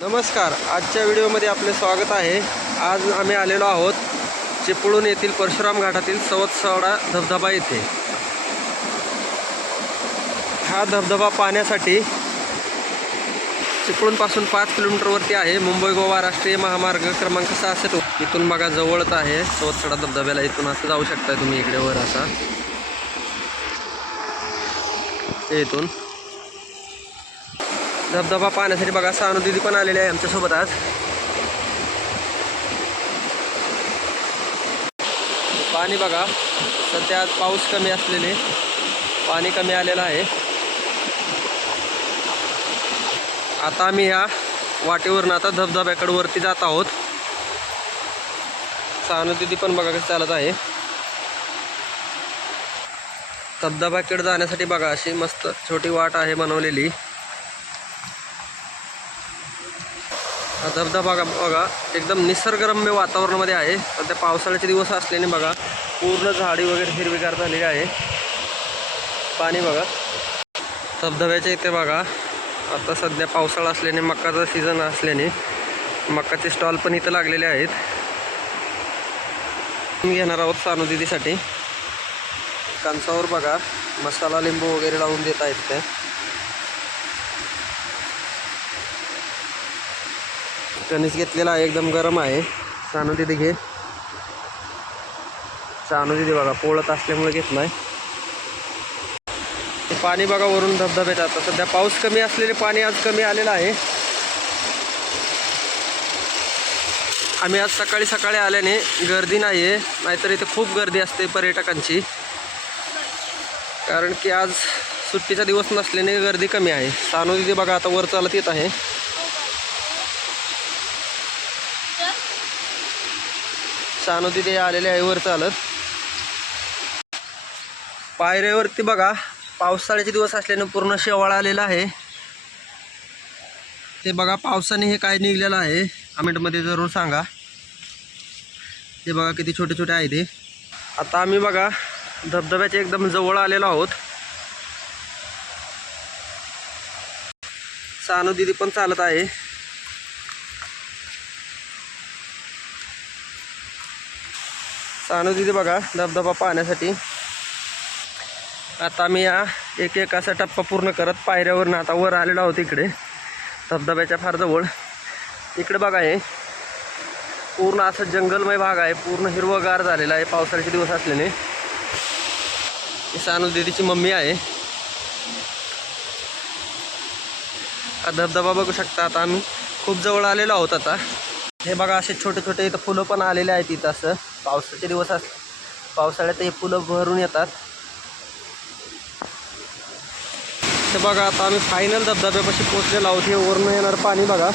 नमस्कार आजच्या व्हिडिओमध्ये आपले स्वागत आहे. आज आम्ही आलेलो आहोत चिपळूण येथील परशुराम घाटातील सवतसवडा धबधबा येथे. हा धबधबा पाहण्यासाठी चिपळूणपासून पाच किलोमीटरवरती आहे. मुंबई गोवा राष्ट्रीय महामार्ग क्रमांक सहासष्ट. इथून बघा जवळच आहे सवतसडा धबधब्याला. इथून असं जाऊ शकता तुम्ही इकडे वर असा. इथून धबधबा पाहण्यासाठी बघा सानुदिदी पण आलेली आहे आमच्यासोबत आज. पाणी बघा सध्या आज पाऊस कमी असलेले. पाणी कमी आलेलं आहे. आता आम्ही ह्या वाटेवरून आता धबधब्याकडे वरती जात आहोत. सानुदिदी पण बघा कसं चालत आहे. धबधब्याकडे जाण्यासाठी बघा अशी मस्त छोटी वाट आहे बनवलेली. धबधबा बघा बघा. एकदम निसर्गरम्य वातावरणामध्ये आहे. सध्या पावसाळ्याचे दिवस असल्याने बघा पूर्ण झाडी वगैरे हिरवीगार झालेली आहे. पाणी बघा. धबधब्याच्या इथे बघा. आता सध्या पावसाळा असल्याने मक्काचा सीझन असल्याने मक्काचे स्टॉल पण इथं लागलेले आहेत. मी घेणार आहोत सानुदिदीसाठी कणसावर बघा मसाला लिंबू वगैरे लावून देत आहेत ते. कणीस घेतलेला आहे एकदम गरम आहे. सानू तिथे घे. सानू तिथे बघा पोळत असल्यामुळे घेत नाही. ते पाणी बघा वरून धबधब्यात आता सध्या पाऊस कमी असलेले पाणी आज कमी आलेलं आहे. आम्ही आज सकाळी सकाळी आल्याने गर्दी नाही आहे नाहीतर इथे खूप गर्दी असते पर्यटकांची. कारण की आज सुट्टीचा दिवस नसल्याने गर्दी कमी आहे. सानू तिथे बघा आता वर चालत येत आहे. सानू तिथे आलेले आहे वर चालत. पायऱ्यावरती बघा पावसाळ्याचे दिवस असल्याने पूर्ण शेवाळ आलेला आहे. ते बघा पावसाने हे काय निघलेलं आहे कमेंटमध्ये जरूर सांगा. ते बघा किती छोटे छोटे आहे ते. आता आम्ही बघा धबधब्याच्या एकदम जवळ आलेलो आहोत. सानू दिदी पण चालत आहे. आणू तिथे बघा धबधबा पाहण्यासाठी. आता मी या एक एक असा टप्पा पूर्ण करत पायऱ्यावरनं आता वर आलेलो आहोत इकडे. धबधब्याच्या फार जवळ. इकडे बघा हे. पूर्ण असं जंगलमय भाग आहे. पूर्ण हिरवगार झालेला आहे पावसाळ्याचे दिवस असल्याने. सानू दिदीची मम्मी आहे. हा धबधबा बघू शकता आता आम्ही. खूप जवळ आलेलो आहोत आता. हे बघा असे छोटे छोटे इथं फुलं पण आलेले आहेत इथं असं. पावसाचे दिवस अस पावसाळ्यात हे फुलं भरून येतात. हे बघा आता आम्ही फायनल धबधब्यापाशी पोचलेलो आहोत. हे वरून येणार पाणी बघा.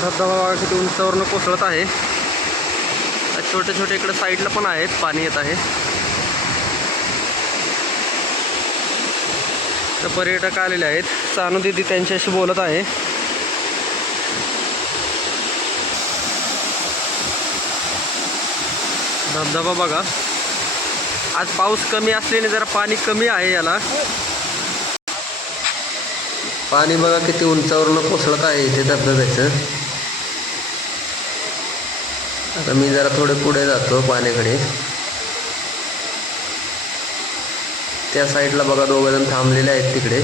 धबधबा बघा किती उंचावरनं कोसळत आहे. छोटे छोटे इकडे साईडला पण आहेत पाणी येत आहे. तर पर्यटक आलेले आहेत. चानू दिदी त्यांच्याशी बोलत आहे. धबधबा बघा. आज पाऊस कमी असल्याने जरा पाणी कमी आहे याला. पाणी बघा किती उंचावरून कोसळत आहे इथे धबधब्याचं. आता मी जरा थोडे पुढे जातो पाण्याकडे. त्या साईडला बघा दोघं जण थांबलेले आहेत तिकडे.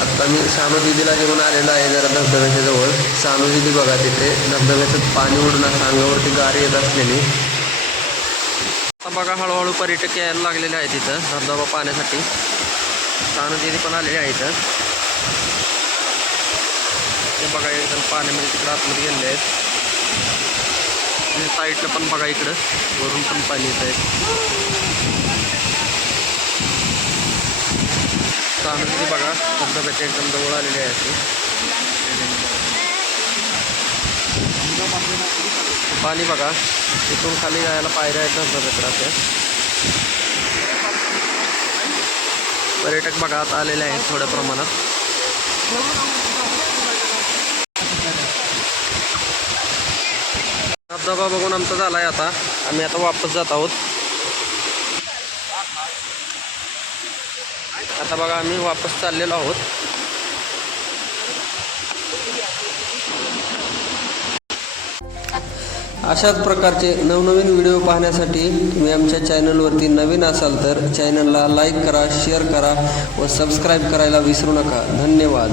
आता मी सानू दिदीला घेऊन आलेलो आहे जरा धबधब्याच्या जवळ सानू दिदी बघा तिथे धबधब्याचं पाणी उडून सांगावरती अंगावरती येत असलेली. आता बघा हळूहळू पर्यटक यायला लागलेले आहेत तिथं धबधबा पाहण्यासाठी. सानू दिदी पण आलेले आहेत इथं. ते बघा एकदम पाण्यामध्ये तिकडे आतमध्ये गेलेले आहेत. आणि साईडला पण बघा इकडं. वरून पण पाणी येत आहे सानू बघा धबधब्याच्या एकदम जवळ आलेले आहे पाणी बघा इथून खाली जायला पायऱ्या आहेत धबधब्याकडे असे पर्यटक बघा आलेले आहेत थोड्या प्रमाणात. धबधबा बघून आमचा झाला आहे आता. आम्ही आता वापस जात आहोत. आता बघा आम्ही वापस चाललेलो आहोत. अशाच प्रकारचे नवनवीन व्हिडिओ पाहण्यासाठी तुम्ही आमच्या चॅनलवरती नवीन असाल तर चॅनलला लाईक करा शेअर करा व सबस्क्राईब करायला विसरू नका. धन्यवाद.